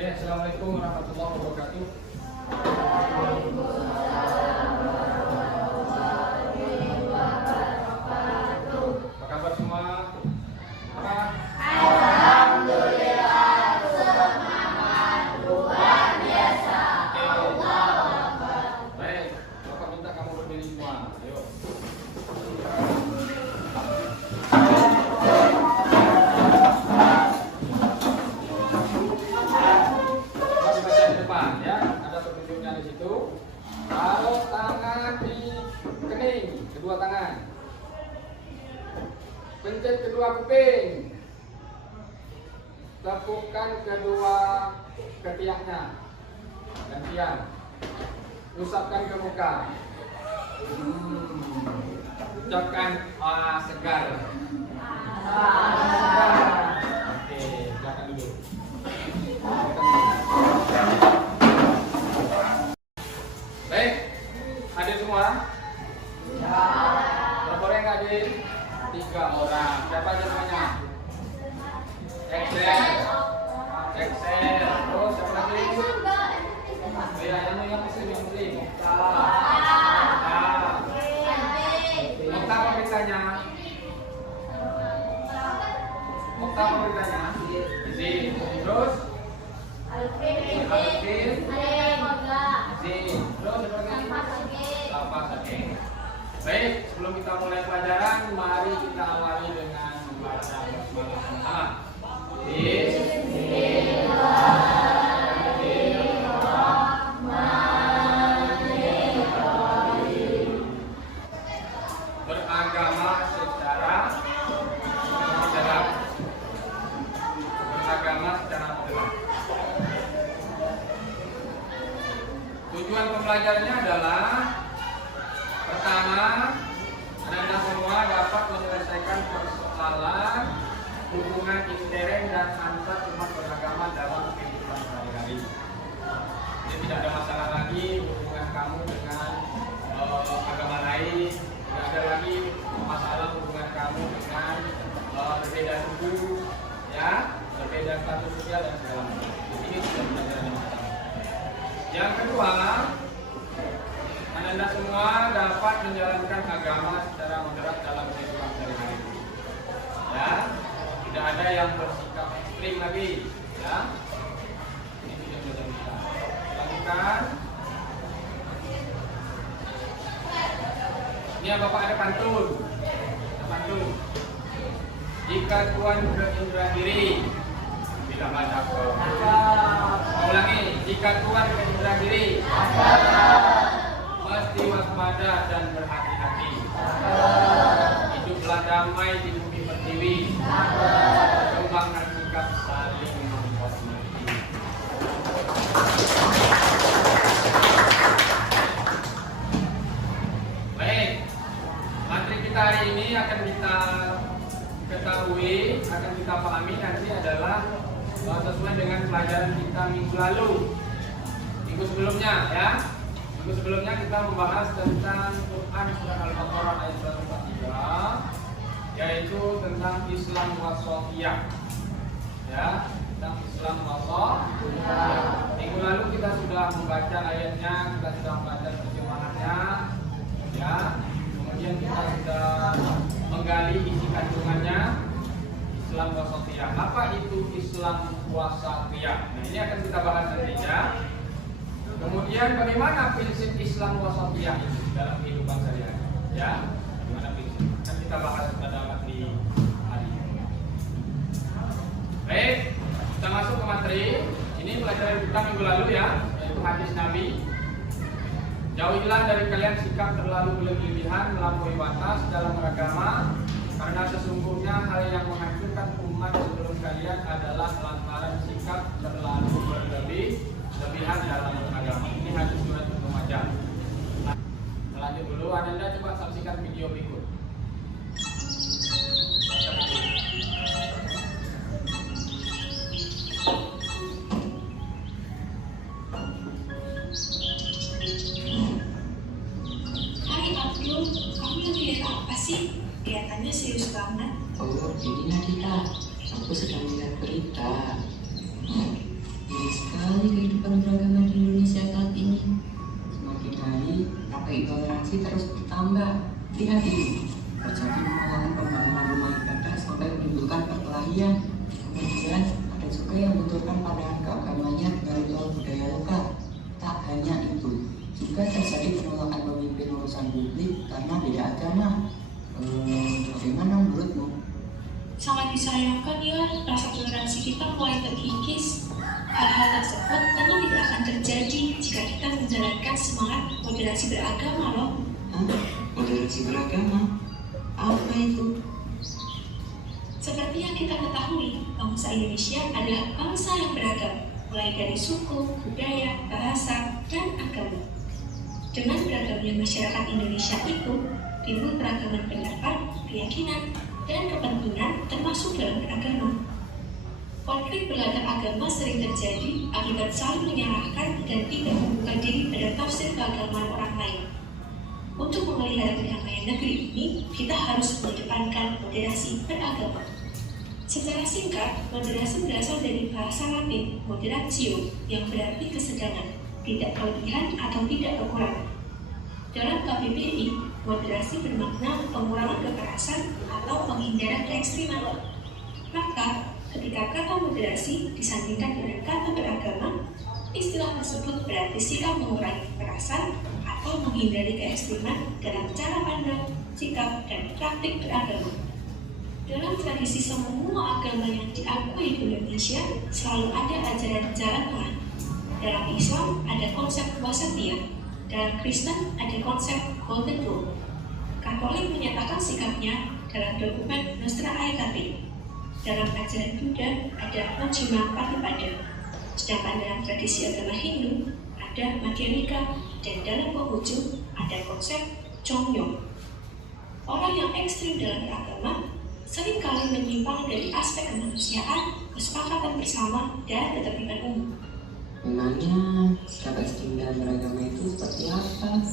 Oke, assalamualaikum warahmatullahi wabarakatuh. Apa kabar semua? Apa? Alhamdulillah, semangat luar biasa. Baik, Bapak minta kamu berdiri semua. Ayo. Bapak baca di depan ya, ada petunjuknya di situ. Taruh tangan di kening, kedua tangan. Pencet kedua kuping. Tepukkan kedua ketiaknya. Gantian. Usapkan ke muka. Ucapkan segar. Oke, silakan duduk. Baik, hadir semua? Berapa orang yang hadir? 3 orang. Siapa aja namanya? Excel. Terus siapa lagi? Oh ya, yang muslim. Okta apa beritanya? Izin. Terus? Alvin. Izin. Terus siapa lagi? Lapas, oke. Baik, sebelum kita mulai pelajaran, mari kita awali dengan membaca basmalah bersama. Beragama secara moderat. Tujuan pembelajarannya adalah pertama, Anda semua dapat menyelesaikan persoalan hubungan intern dan antar umat beragama dalam kehidupan sehari-hari. Jadi tidak ada masalah lagi hubungan kamu dengan agama lain, tidak ada lagi masalah hubungan kamu dengan berbeda suku, ya, berbeda status sosial dan segala macam. Ini sudah pelajaran yang pertama. Yang kedua, Anda semua dapat menjalankan agama secara moderat dalam kehidupan sehari-hari. Ya, tidak ada yang bersikap ekstrim lagi. Ya, ini tidak bisa kita lakukan. Ini ya, Bapak ada pantun. Jika Tuhan ke Indragiri, bila baca kau. Ulangi, jika Tuhan ke Indragiri, mesti waspada dan berhati-hati. Hiduplah damai di bumi pertiwi. Kembangkan sikap saling menghormati. Baik, materi kita hari ini akan kita ketahui, akan kita pahami nanti adalah sesuai dengan pelajaran kita minggu lalu. Minggu sebelumnya ya. Minggu sebelumnya kita membahas tentang Quran surah Al-Baqarah ayat 143, yaitu tentang Islam wasatiyah. Ya, tentang Islam wasatiyah. Minggu lalu kita sudah membaca ayatnya, kita sudah membaca terjemahannya, ya. Kemudian kita sudah menggali isi kandungannya. Islam wasatiyah. Apa itu Islam wasatiyah? Nah, ini akan kita bahas nantinya. Kemudian bagaimana prinsip Islam wasatiyah itu dalam kehidupan sehari-hari? Ya, bagaimana prinsip? Akan kita bahas pada materi hari ini. Baik, kita masuk ke materi. Ini pelajaran kita minggu lalu ya, yaitu hadis Nabi. Jauhilah dari kalian sikap terlalu berlebihan melampaui batas dalam beragama, karena sesungguhnya hal yang menghancurkan umat sebelum kalian adalah lantaran sikap terlalu berlebihan dalam beragama. Ini hadis surat Ibnu Majah. Lanjut dulu, Anda coba saksikan video berikut. Hai Abdul, kamu lagi lihat apa sih? Kelihatannya serius banget. Oh, inilah kita. Aku sedang melihat berita. Ini hati-hati. Terjadi penolakan pembangunan rumah ibadah sampai menimbulkan perkelahian. Kemudian ada juga yang membenturkan pandangan keagamannya dengan ritual budaya lokal. Tak hanya itu, juga terjadi penolakan pemimpin urusan publik karena beda agama. Bagaimana menurutmu? Sangat disayangkan ya, rasa toleransi kita mulai terkikis. Hal-hal tersebut tentu tidak akan terjadi jika kita menjalankan semangat moderasi beragama loh. Moderasi beragama? Apa itu? Seperti yang kita ketahui, bangsa Indonesia adalah bangsa yang beragam, mulai dari suku, budaya, bahasa, dan agama. Dengan beragamnya masyarakat Indonesia itu, timbul keragaman pendapat, keyakinan, dan kepentingan termasuk dalam beragama. Konflik berlatar agama sering terjadi akibat saling menyalahkan dan tidak membuka diri pada tafsir keagamaan orang lain. Untuk memelihara kedamaian negeri ini, kita harus mengedepankan moderasi beragama. Secara singkat, moderasi berasal dari bahasa Latin moderatio yang berarti kesedangan, tidak kelebihan atau tidak kekurangan. Dalam KBBI, moderasi bermakna pengurangan kekerasan atau penghindaran keekstriman. Maka, ketika kata moderasi disandingkan dengan kata beragama, istilah tersebut berarti sikap mengurangi kekerasan atau menghindari keekstriman dalam cara pandang, sikap, dan praktik beragama. Dalam tradisi semua agama yang diakui di Indonesia, selalu ada ajaran jalan tengah. Dalam Islam ada konsep wasatiyah, dalam Kristen ada konsep golden rule. Katolik menyatakan sikapnya dalam dokumen Nostra Aetate. Dalam ajaran Buddha ada Majjhima Patipada. Sedangkan dalam tradisi agama Hindu ada Madhyamika, dan dalam Konghucu ada konsep Chongyong. Orang yang ekstrim dalam beragama seringkali menyimpang dari aspek kemanusiaan, kesepakatan bersama, dan ketertiban umum. Memangnya sikap ekstrim dalam beragama itu seperti apa?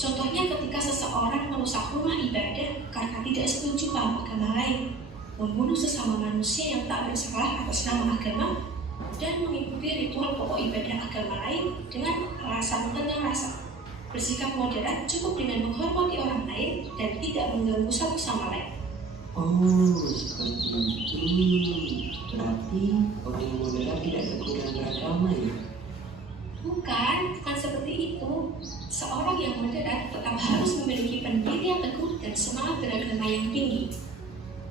Contohnya ketika seseorang merusak rumah ibadah karena tidak setuju paham agama lain, membunuh sesama manusia yang tak bersalah atas nama agama, dan mengikuti ritual pokok ibadah agama lain dengan alasan tenggang rasa. Bersikap moderat cukup dengan menghormati orang lain dan tidak mengganggu satu sama lain. Oh, seperti itu. Berarti orang yang moderat tidak teguh dalam beragama ya? Bukan seperti itu. Seorang yang moderat tetap harus memiliki pendirian teguh dan semangat beragama yang tinggi.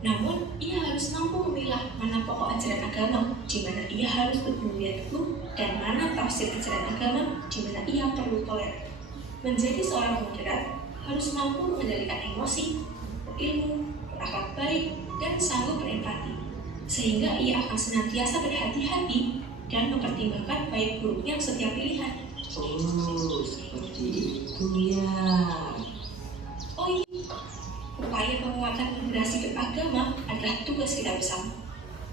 Namun, ia harus mampu memilah mana pokok ajaran agama, di mana ia harus berdiri teguh, dan mana tafsir ajaran agama, di mana ia perlu toleran. Menjadi seorang moderat harus mampu mengendalikan emosi, berilmu, berakhlak baik, dan sanggup berempati, sehingga ia akan senantiasa berhati-hati dan mempertimbangkan baik buruknya setiap pilihan. Oh, seperti itu ya. Oh iya, upaya penguatan moderasi beragama adalah tugas kita bersama.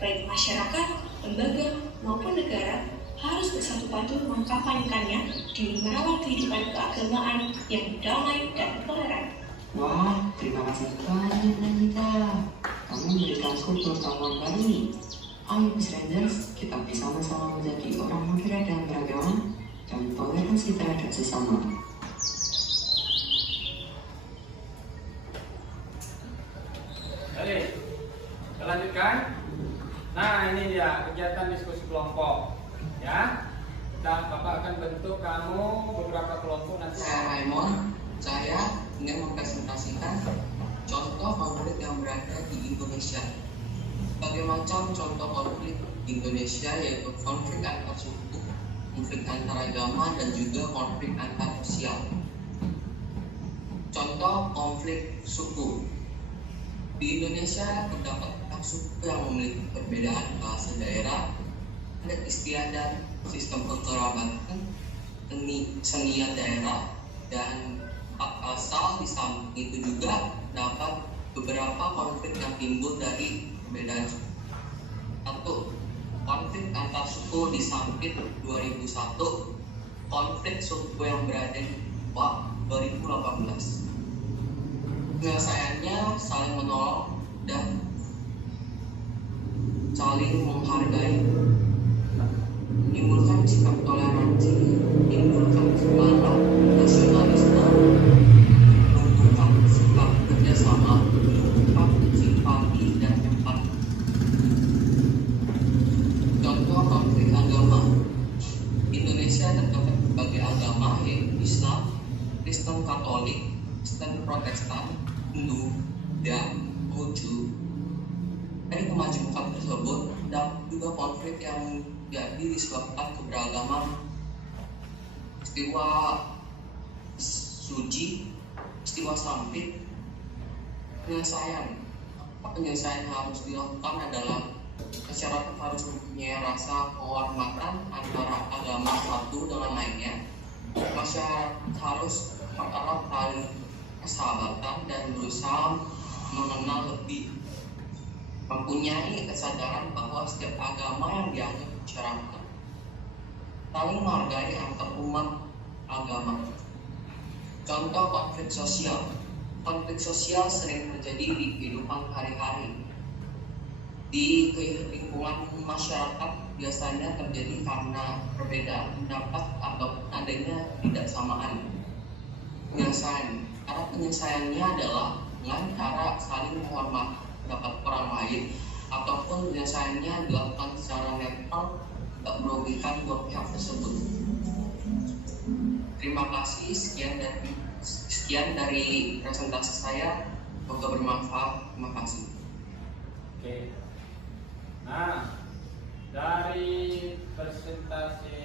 Baik masyarakat, lembaga, maupun negara harus bersatu padu mengkampanyekannya demi merawat kehidupan keagamaan yang damai dan toleran. Wah, terima kasih banyak Nandita. Kamu memberikanku pengetahuan baru nih. Ayo Strangers, kita bisa sama-sama menjadi orang moderat dan beragama dan toleransi terhadap sesama. Oke, kita lanjutkan. Nah, ini dia kegiatan diskusi kelompok. Ya, dan Bapak akan bentuk kamu beberapa kelompok nanti. Saya Raymond, saya ingin mempresentasikan contoh konflik yang berada di Indonesia. Berbagai macam contoh konflik di Indonesia yaitu konflik antar suku, konflik antar agama, dan juga konflik antar sosial. Contoh konflik suku. Di Indonesia terdapat banyak suku yang memiliki perbedaan bahasa daerah, adat istiadat, sistem kekerabatan, seni daerah, dan hak asal. Di samping itu juga dapat beberapa konflik yang timbul dari perbedaan suku. Satu, konflik antar suku di Sampit 2001, konflik suku yang berada di Papua 2018. Penyelesaiannya saling menolong dan saling menghargai, menimbulkan sikap toleransi, menimbulkan semangat nasionalisme, menumbuhkan sikap Islam, Kristen Katolik, Kristen Protestan, Hindu, dan Konghucu. Dari kemajemukan tersebut dan juga konflik yang jadi disebabkan keberagaman peristiwa suci, peristiwa sampit. Penyelesaian harus dilakukan adalah masyarakat harus mempunyai rasa penghormatan antara agama satu dengan lainnya. Masyarakat harus mempererat tali persahabatan dan berusaha mengenal lebih, mempunyai kesadaran bahwa setiap agama yang dianggap masyarakat saling menghargai antar umat agama. Contoh konflik sosial. Konflik sosial sering terjadi di kehidupan hari-hari. Di lingkungan masyarakat biasanya terjadi karena perbedaan pendapat atau adanya ketidaksamaan. Cara penyelesaiannya adalah dengan cara saling menghormati pendapat orang lain, ataupun penyelesaiannya dilakukan secara netral, tidak merugikan dua pihak tersebut. Terima kasih, sekian dari presentasi saya. Semoga bermanfaat. Terima kasih. Oke. Nah, dari presentasi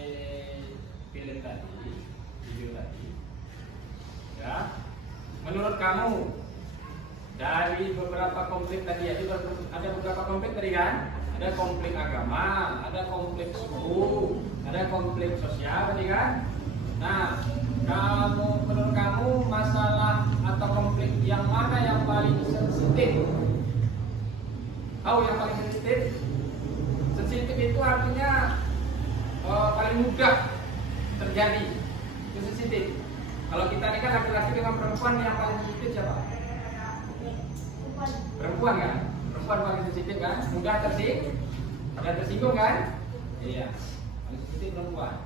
film tadi, video tadi, ya, menurut kamu dari beberapa konflik tadi, ada beberapa konflik tadi kan? Ada konflik agama, ada konflik suku, ada konflik sosial tadi kan? Nah, menurut kamu masalah atau konflik yang mana yang paling sensitif? Tahu yang paling sensitif? Sensitif itu artinya paling mudah terjadi. Itu sensitif. Kalau kita ini kan laki-laki dengan perempuan, yang paling sensitif siapa? Perempuan kan? Perempuan paling sensitif kan? Mudah tersinggung kan? Iya. Paling sensitif perempuan.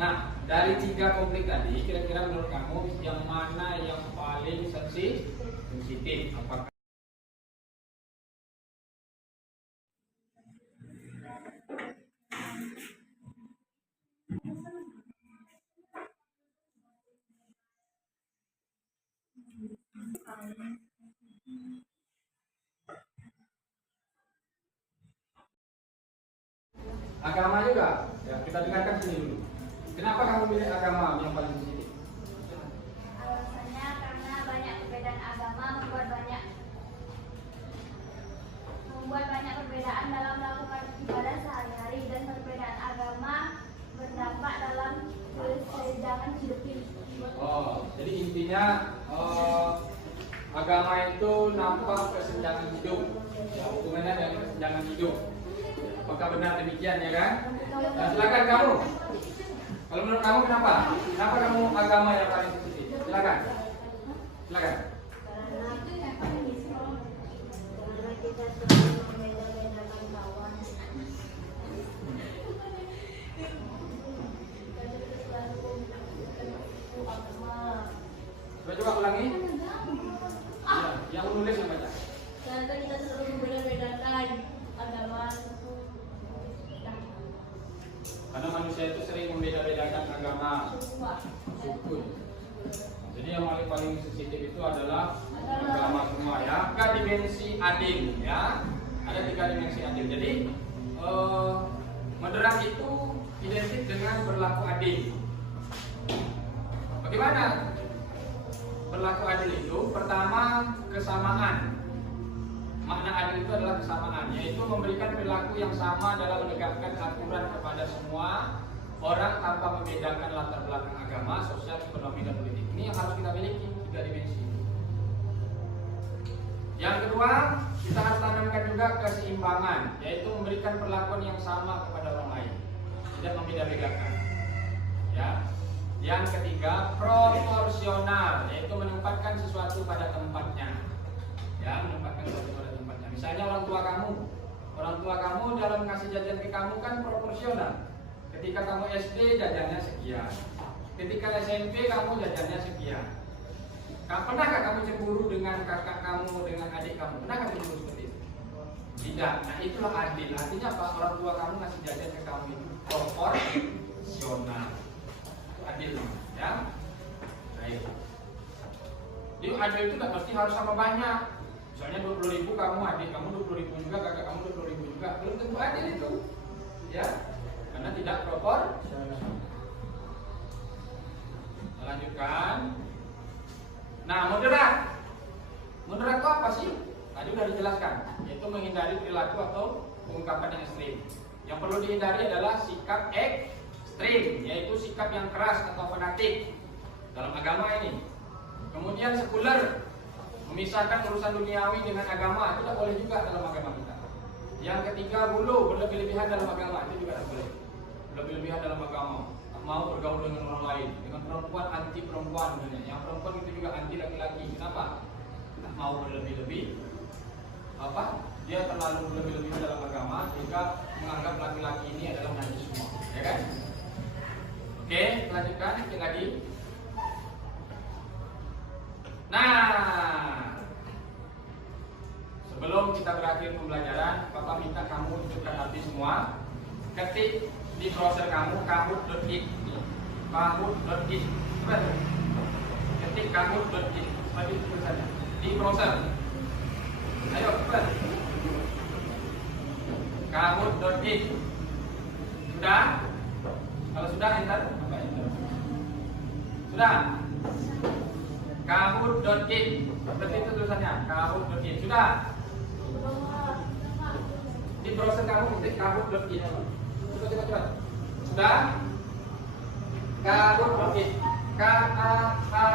Nah, dari 3 konflik tadi, kira-kira menurut kamu yang mana yang paling sensitif? Apakah agama juga? Ya, kita dengarkan sini dulu. Kenapa kamu pilih agama yang paling sensitif? Alasannya karena banyak perbedaan agama membuat banyak perbedaan dalam melakukan ibadah sehari-hari, dan perbedaan agama berdampak dalam kesenjangan hidup ini. Oh, jadi intinya agama itu nampak kesenjangan hidup, ya, hubungannya dengan kesenjangan hidup. Apakah benar demikian ya kan? Nah, silakan kamu. Kalau menurut kamu kenapa? Kenapa kamu agama yang paling sensitif? Silakan. Silakan. Karena kita selalu membeda-bedakan kawan. Coba ulangi. Ya, yang menulis yang baca. Karena kita selalu membeda-bedakan agama, suku. Karena manusia itu sering membeda-bedakan agama, suku. Jadi yang paling sensitif itu adalah agama semua ya. 3 dimensi adil ya. Ada 3 dimensi adil. Jadi moderat itu identik dengan berlaku adil. Bagaimana berlaku adil itu? Pertama, kesamaan. Makna adil itu adalah kesamaan, yaitu memberikan perilaku yang sama dalam menegakkan aturan kepada semua orang tanpa membedakan latar belakang agama, sosial, ekonomi, dan politik. Ini yang harus kita miliki, 3 dimensi. Yang kedua, kita harus tanamkan juga keseimbangan, yaitu memberikan perlakuan yang sama kepada orang lain, tidak membeda-bedakan. Ya. Yang ketiga, proporsional, yaitu menempatkan sesuatu pada tempatnya. Ya, menempatkan sesuatu pada tempatnya. Misalnya orang tua kamu dalam ngasih jajan ke kamu kan proporsional. Ketika kamu SD jajannya sekian, ketika SMP kamu jajannya sekian. Pernahkah kamu cemburu dengan kakak kamu, dengan adik kamu? Pernahkah cemburu seperti itu? Tidak. Nah, itulah adil. Artinya apa? Orang tua kamu ngasih jajan ke kamu itu proporsional. Itu adil, ya. adil. Jadi adil itu nggak mesti harus sama banyak. Misalnya 20.000 kamu adik, kamu 20.000 juga, kakak kamu 20.000 juga, belum tentu adil itu, ya, karena tidak proporsional. Lanjutkan. Nah, moderat. Moderat itu apa sih? Tadi sudah dijelaskan, yaitu menghindari perilaku atau pengungkapan yang ekstrim. Yang perlu dihindari adalah sikap ekstrim, yaitu sikap yang keras atau fanatik dalam agama ini. Kemudian sekuler, memisahkan urusan duniawi dengan agama, itu tidak boleh juga dalam agama kita. Yang ketiga, bulu, berlebih-lebihan dalam agama, itu juga tidak boleh. Berlebih-lebihan dalam agama, tak mau bergaul dengan orang lain, dengan perempuan anti perempuan, yang perempuan itu juga anti laki-laki. Kenapa? Tak mau berlebih-lebih. Apa? Dia terlalu berlebih-lebihan dalam agama, sehingga menganggap laki-laki ini adalah najis semua, ya kan? Oke, lanjutkan sedikit lagi. Nah, sebelum kita berakhir pembelajaran, Bapak minta kamu hidupkan hati semua. Ketik di browser kamu kahoot.it. Kahoot.it. Ketik kahoot.it. Seperti itu tulisannya di browser. Ayo cepat. Kahoot.it. Sudah? Kalau sudah enter, apa enter? Sudah? Kahoot.it. Seperti itu tulisannya, kahoot.it. Sudah? Di browser kamu ketik kahoot.it. Cepat. Sudah? Kahoot.it. Kahoot.it.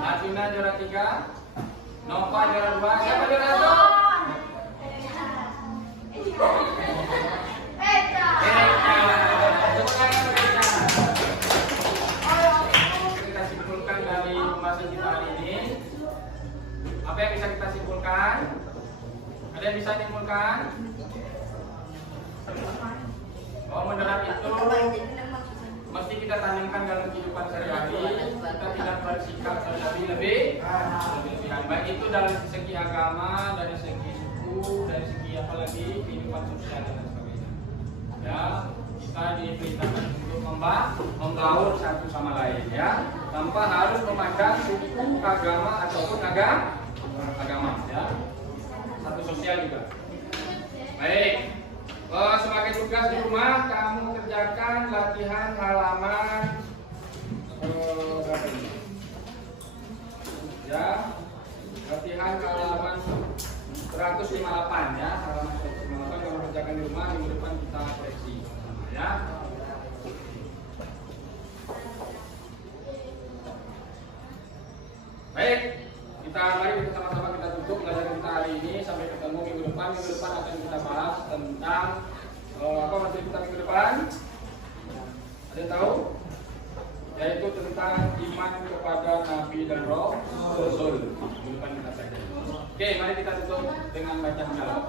Asina juara 3, Nova juara 2, siapa juara 1? Kita simpulkan dari pembahasan kita hari ini. Apa yang bisa kita simpulkan? Ada yang bisa simpulkan? Oh, moderat itu mesti kita tanamkan dalam kehidupan sehari-hari. Kita tidak bersikap lebih-lebihan, baik itu dari segi agama, dari segi suku, dari segi apalagi kehidupan sosial dan sebagainya. Ya, kita diperintahkan untuk membaur satu sama lain, ya, tanpa harus memandang suku, agama ataupun agama, ya. Satu sosial juga. Baik. Sebagai tugas di rumah, kamu kerjakan latihan halaman ya, latihan halaman 158 ya, halaman 158 kamu kerjakan di rumah, minggu depan kita koreksi ya. Baik, mari kita sama-sama kita tutup pelajaran kita hari ini. Sampai ketemu minggu depan. Minggu depan akan kita bahas tentang apa materi kita minggu depan? Ada yang tahu? Yaitu tentang iman kepada Nabi dan Rasul. Minggu depan kita saja. Oke, mari kita tutup dengan baca hamdalah.